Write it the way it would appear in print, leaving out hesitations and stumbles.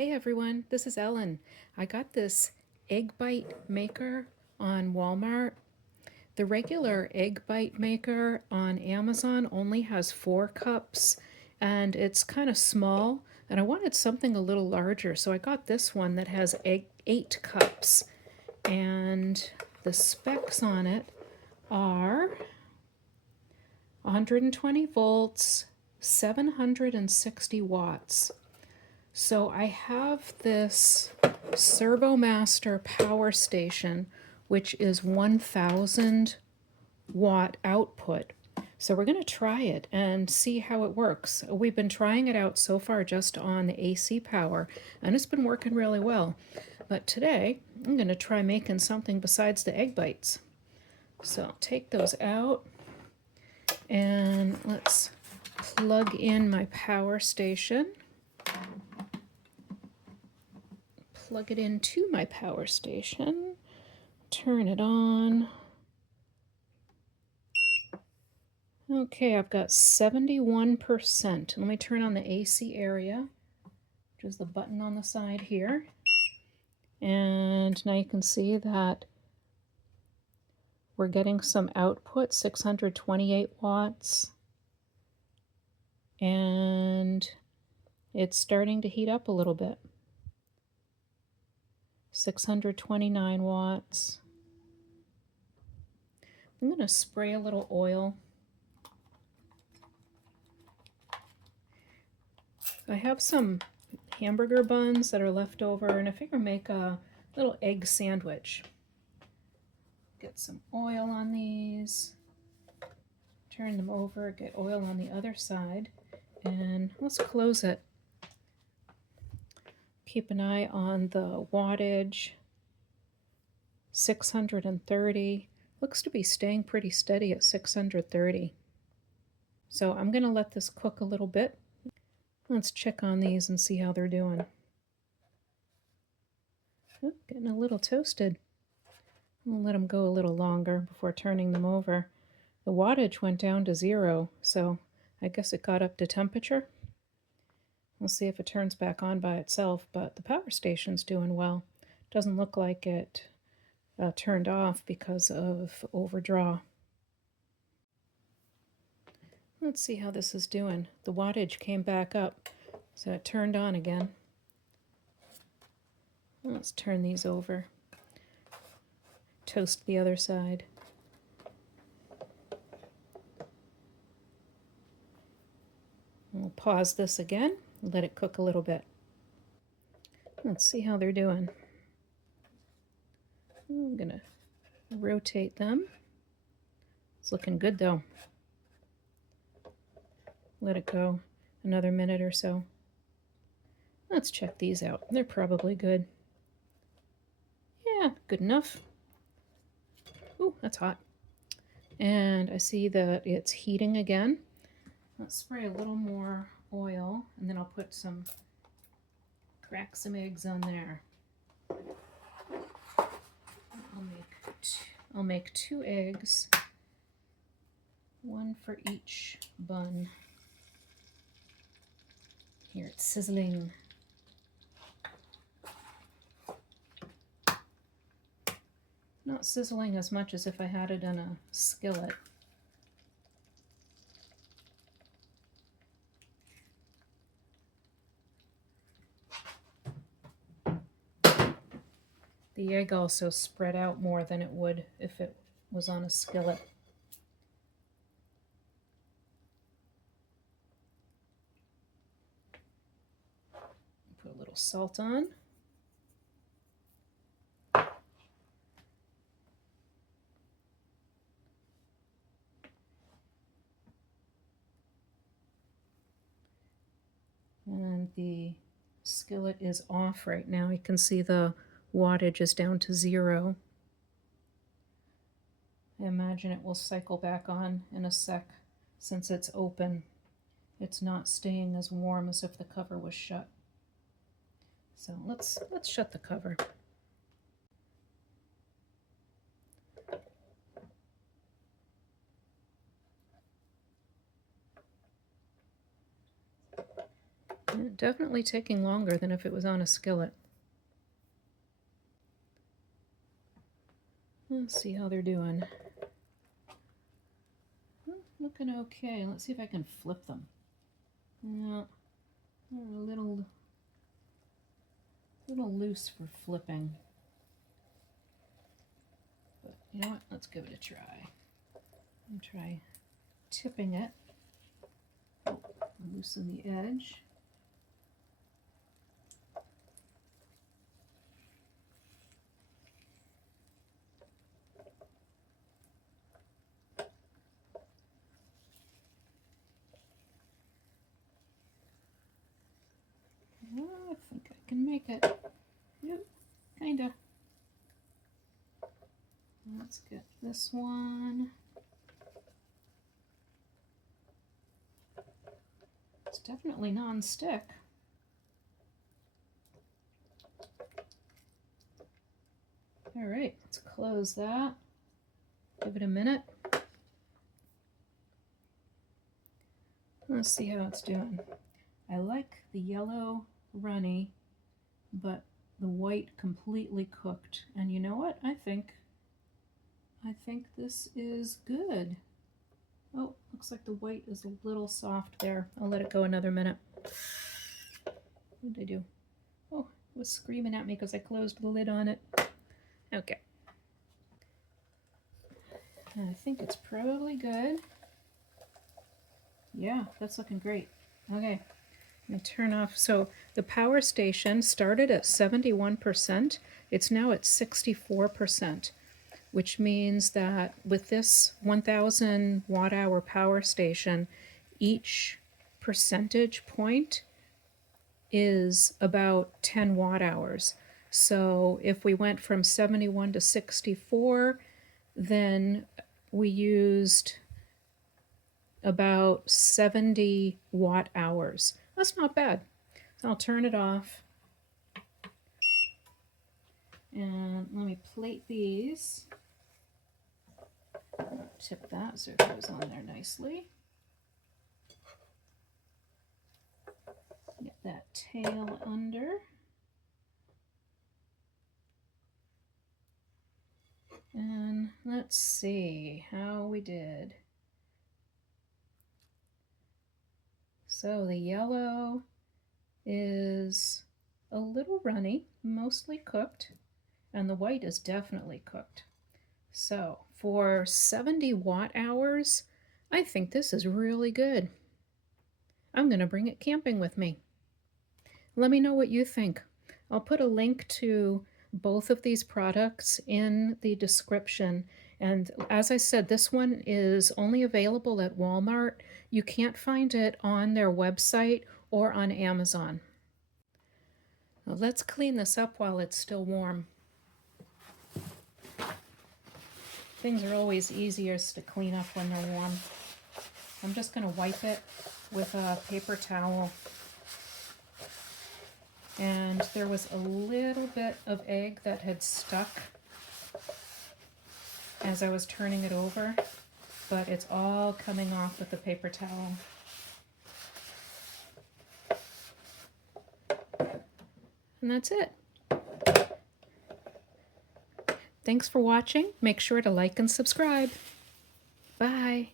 Hey everyone, this is Ellen. I got this egg bite maker on Walmart. The regular egg bite maker on Amazon only has 4 cups and it's kind of small, and I wanted something a little larger, so I got this one that has 8 cups. And the specs on it are 120 volts, 760 watts. So I have this ServoMaster power station, which is 1000 watt output. So we're going to try it and see how it works. We've been trying it out so far just on the AC power, and it's been working really well. But today, I'm going to try making something besides the egg bites. So I'll take those out, and let's plug in my power station. Plug it into my power station, turn it on. Okay, I've got 71%. Let me turn on the AC area, which is the button on the side here. And now you can see that we're getting some output, 628 watts. And it's starting to heat up a little bit. 629 watts. I'm going to spray a little oil. I have some hamburger buns that are left over, and I figure make a little egg sandwich. Get some oil on these, turn them over, get oil on the other side, and let's close it. Keep an eye on the wattage, 630. Looks to be staying pretty steady at 630. So I'm going to let this cook a little bit. Let's check on these and see how they're doing. Oh, getting a little toasted. I'll let them go a little longer before turning them over. The wattage went down to 0, so I guess it got up to temperature. We'll see if it turns back on by itself, but the power station's doing well. Doesn't look like it turned off because of overdraw. Let's see how this is doing. The wattage came back up, so it turned on again. Let's turn these over. Toast the other side. We'll pause this again and let it cook a little bit. Let's see how they're doing. I'm gonna rotate them. It's looking good though. Let it go another minute or so. Let's check these out. They're probably good. Yeah, good enough. Ooh, that's hot. And I see that it's heating again. Let's spray a little more oil, and then I'll put crack some eggs on there. I'll make 2 eggs, 1 for each bun. Here, it's sizzling. Not sizzling as much as if I had it in a skillet. The egg also spread out more than it would if it was on a skillet. Put a little salt on. And the skillet is off right now. You can see the wattage is down to 0. I imagine it will cycle back on in a sec. Since it's open, it's not staying as warm as if the cover was shut. So let's shut the cover. And definitely taking longer than if it was on a skillet. Let's see how they're doing. Looking okay. Let's see if I can flip them. No, they're a little loose for flipping. But you know what? Let's give it a try. And try tipping it. Oh, loosen the edge. Oh, I think I can make it. Yep, kinda. Let's get this one. It's definitely non-stick. All right, let's close that. Give it a minute. Let's see how it's doing. I like the yellow runny, but the white completely cooked. And you know what? I think this is good. Oh, looks like the white is a little soft there. I'll let it go another minute. What did I do? Oh, it was screaming at me because I closed the lid on it. Okay. I think it's probably good. Yeah, that's looking great. Okay, let me turn off. So the power station started at 71%. It's now at 64%, which means that with this 1000 watt hour power station, each percentage point is about 10 watt hours. So if we went from 71 to 64, then we used about 70 watt hours. That's not bad. So I'll turn it off. And let me plate these. Tip that so it goes on there nicely. Get that tail under. And let's see how we did. So the yellow is a little runny, mostly cooked, and the white is definitely cooked. So for 70 watt hours, I think this is really good. I'm going to bring it camping with me. Let me know what you think. I'll put a link to both of these products in the description. And as I said, this one is only available at Walmart. You can't find it on their website or on Amazon. Now let's clean this up while it's still warm. Things are always easiest to clean up when they're warm. I'm just going to wipe it with a paper towel. And there was a little bit of egg that had stuck as I was turning it over, but it's all coming off with the paper towel. And that's it. Thanks for watching. Make sure to like and subscribe. Bye.